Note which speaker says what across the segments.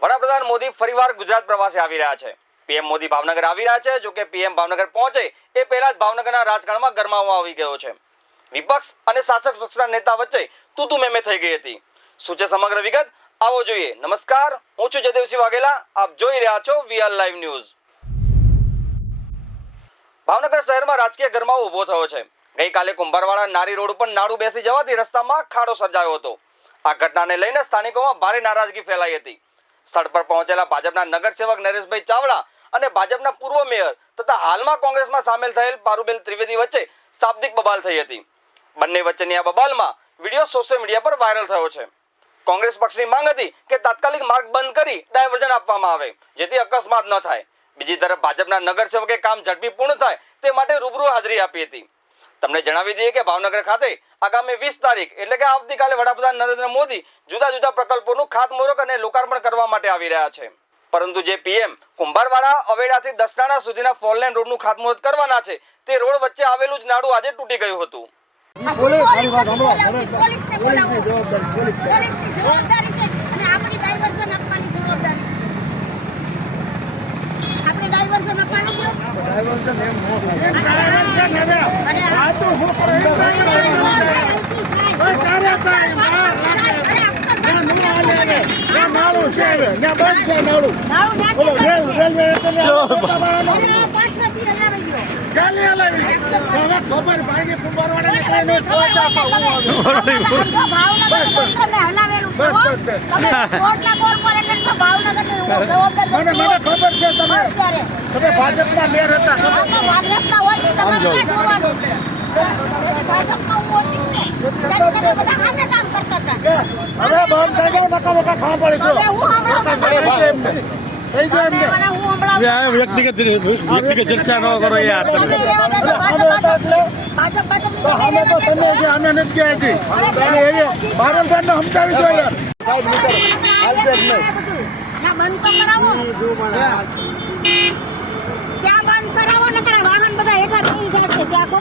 Speaker 1: વડાપ્રધાન મોદી ફરીવાર ગુજરાત પ્રવાસે આવી રહ્યા છે પીએમ મોદી ભાવનગર આવી રહ્યા છે. જો કે પીએમ ભાવનગર પહોંચે એ પહેલા જ ભાવનગરના રાજકારણમાં ગરમાવો આવી ગયો છે. વિપક્ષ અને શાસક પક્ષના નેતા વચ્ચે તું તું મેમે થઈ ગઈ હતી. શું છે સમગ્ર વિગત? આવો જોઈએ. નમસ્કાર. હું છું જયદેવસિંહ વાઘેલા. આપ જોઈ રહ્યા છો વીઆર લાઈવ ન્યૂઝ ભાવનગર શહેરમાં રાજકીય ગરમાવો ઊભો થયો છે. ગઈકાલે કુંભારવાડા નારી રોડ ઉપર નાડું બેસી જવાથી રસ્તામાં ખાડો સર્જાયો હતો. આ ઘટનાને લઈને સ્થાનિકોમાં ભારે નારાજગી ફેલાઈ હતી. સ્થળ પર પહોંચેલા ભાજપના નગરસેવક નરેશભાઈ ચાવડા અને ભાજપના પૂર્વ મેયર તથા હાલમાં કોંગ્રેસમાં સામેલ થયેલ પારુબેન ત્રિવેદી વચ્ચે શાબ્દિક બબાલ થઈ હતી. બંને વચ્ચેની આ બબાલમાં વીડિયો સોશિયલ મીડિયા પર વાયરલ થયો છે. કોંગ્રેસ પક્ષની માંગ હતી કે તાત્કાલિક માર્ગ બંધ કરી ડાયવર્ઝન આપવામાં આવે, જેથી અકસ્માત ન થાય. બીજી તરફ ભાજપના નગરસેવકે કામ ઝડપી પૂર્ણ થાય તે માટે રૂબરૂ હાજરી આપી હતી. તમને જણાવી દઈએ કે ભાવનગર ખાતે આગામી વીસ તારીખ એટલે કે આવતીકાલે વડાપ્રધાન નરેન્દ્ર મોદી જુદા જુદા પ્રકલ્પોનું ખાતમુહૂર્ત અને લોકાર્પણ કરવા માટે આવી રહ્યા છે. પરંતુ જે પીએમ કુંભારવાડા અવેડાથી દસનાણા સુધીના ફોરલેન રોડનું ખાતમુહૂર્ત કરવાના છે તે રોડ વચ્ચે આવેલું જ નાડું આજે તૂટી ગયું હતું.
Speaker 2: અને
Speaker 3: આ તો હું તારે કાંઈ ના ના નું હાલે હવે. ત્યાં નાળું છે ત્યાં બંધ છે નાળું. બોલો, રેલવે ગાલી હલાવી હવે ખબર ભાઈને કુંભારવાળાને કઈ નહીં. હું? આવ્યો. મને મને ખબર છે તમે. તમે ભાજપના મેયર હતા. ખબર? કે હવે બંધ થઈ જાવ નકા નકા ખાવા પડે
Speaker 2: હમણાં
Speaker 3: થઈ જાય એમને.
Speaker 4: વ્યક્તિગત વ્યક્તિગત ચર્ચા ન કરો યાર.
Speaker 3: અમે તો છે અમે નથી ગયા. સમજાવી દો યાર.
Speaker 2: બંધ તો કરાવો ત્યાં બંધ કરાવો ને તારા વાહન બધા હેઠા થઈ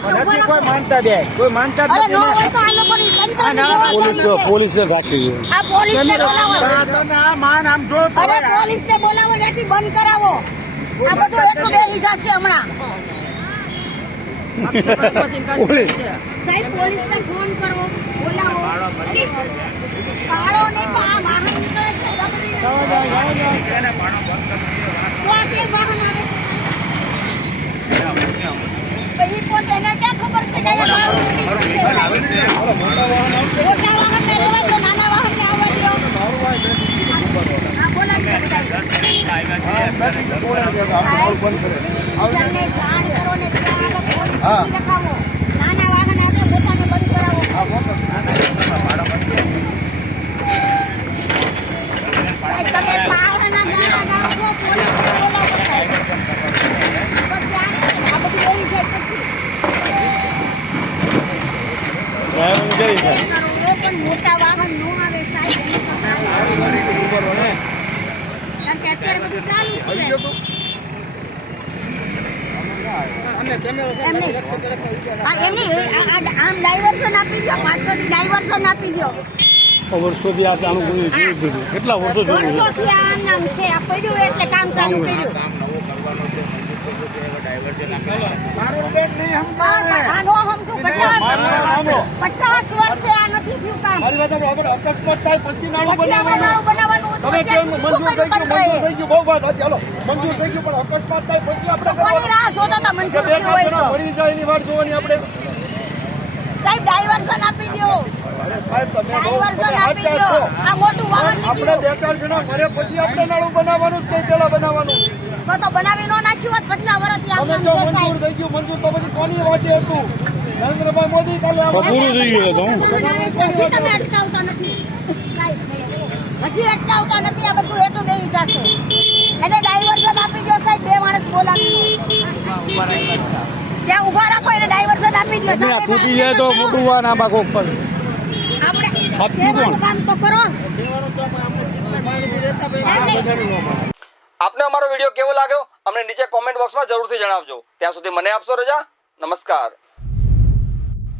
Speaker 2: ત્યાં કોકને
Speaker 4: માનતા બે. કોઈ માનતા
Speaker 2: નો.
Speaker 4: પોલીસ
Speaker 2: પોલીસને બોલાવો.
Speaker 3: તને માન આમ જો
Speaker 2: બોલાવો બંધ કરાવો. આ બધું એટલું બેસી જશે હમણાં.
Speaker 4: પોલીસ
Speaker 2: સાહેબ પોલીસને ફોન કરો બોલાવો. પાડો નહીં પણ આ વાહન નીકળે છે ગમે તે. તો આ કેમ વાહન આવે? પછી પોતે એને ક્યાં ખબર છે? કે અહીંયા વાહન દો, નાના આવવા દો. નાના વાહન આપણે પોતાને બંધ કરાવો. તમે પાવડાના ગાળા ગાળો છો, પોલીસને બોલાવો સાહેબ. પછી આ આ બધું એવી જાય પછી.
Speaker 4: ડ્રાઈવર કરી છે
Speaker 2: એ પણ મોટા વાહન નો આવે. કારણ કે અત્યારે બધું ચાલુ છે
Speaker 4: કેટલા વર્ષો જોયું છે?
Speaker 2: વર્ષોથી આ નામ છે આ પડ્યું એટલે કામ ચાલુ કર્યું.
Speaker 4: અકસ્માત થાય પછી નાણું
Speaker 2: પછી આપણે નાણું બનાવવાનું
Speaker 4: તમે કેમ મંજૂર થઈ ગયું મંજૂર થઈ ગયું બહુ વાત. હતી હાલો. મંજૂર થઈ ગયું પણ અકસ્માત થાય પછી આપણે
Speaker 2: રાહ જોતા હતા મંજૂર થયું હોય તો?
Speaker 4: મરી જાય એની વાત જોવાની આપણે.
Speaker 2: સાહેબ ડાયવર્ઝન આપી દો
Speaker 4: સાહેબ તમે
Speaker 2: ડાયવર્ઝન આપી દો આ મોટું વાહન
Speaker 4: આપણે બે ચાર જણા મરે પછી આપણે નાણું બનાવવાનું જ કઈ પેલા બનાવવાનું.
Speaker 2: તો બનાવી નો નાખ્યું હોત પચાસ વર્ષથી સાહેબ.
Speaker 4: મંજૂર થઈ ગયું મંજૂર તો પછી કોની વાંચે હતું? નરેન્દ્રભાઈ મોદી કાલે
Speaker 2: પૂરું થઈ ગયું હજી તમે અટકાવતા નથી. હજી અટકાવતા નથી આ બધું એટલું બેસી જશે. એને ડાયવર્ઝન આપી દો સાહેબ બે માણસ બોલાવી ત્યાં ઊભા રાખો એને ડાયવર્ઝન આપી દો
Speaker 4: તૂટી જાય તો મોટું વાન આમાં કોક પર.
Speaker 2: આપણે? કામ તો કરો.
Speaker 1: આપને અમારો વીડિયો કેવો લાગ્યો? અમને નીચે કોમેન્ટ બોક્સમાં જરૂરથી જણાવજો. ત્યાં સુધી મને આપશો રજા. નમસ્કાર.